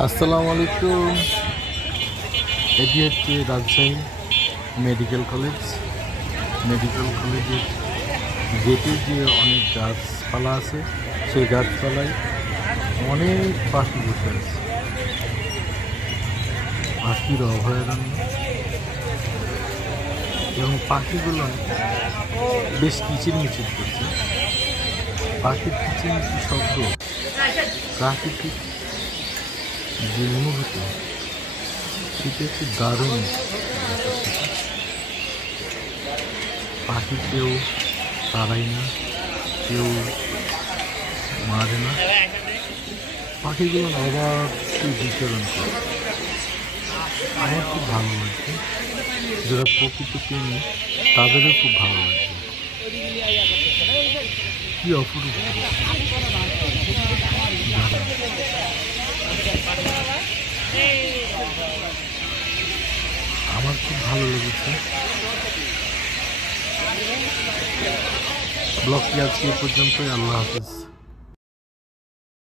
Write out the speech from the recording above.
আসসালামু আলাইকুম। এটি হচ্ছে রাজশাহী মেডিকেল কলেজ। মেডিকেল কলেজের গেটে যে অনেক গাছপালা আছে, সেই গাছপালায় অনেক পাখি বসে আছে। পাখির অভয়ারণ্য, এবং পাখিগুলো বেশ কিচিরমিচির করছে। পাখির কিচিরমিচির শব্দ প্রাকৃতিক যে অনুভূতি, সেটা একটু দারুণ। পাখি কেউ তাড়ায় না, কেউ মারে না, পাখিগুলো অবাক বিচরণ করে। আমার খুব ভালো লাগছে, যারা প্রকৃতি প্রেমী তাদেরও খুব ভালো লাগছে। কি অপরূপ আমার খুব ভালো লেগেছে। ব্লগটি আজকে এ পর্যন্তই। আল্লাহ হাফেজ।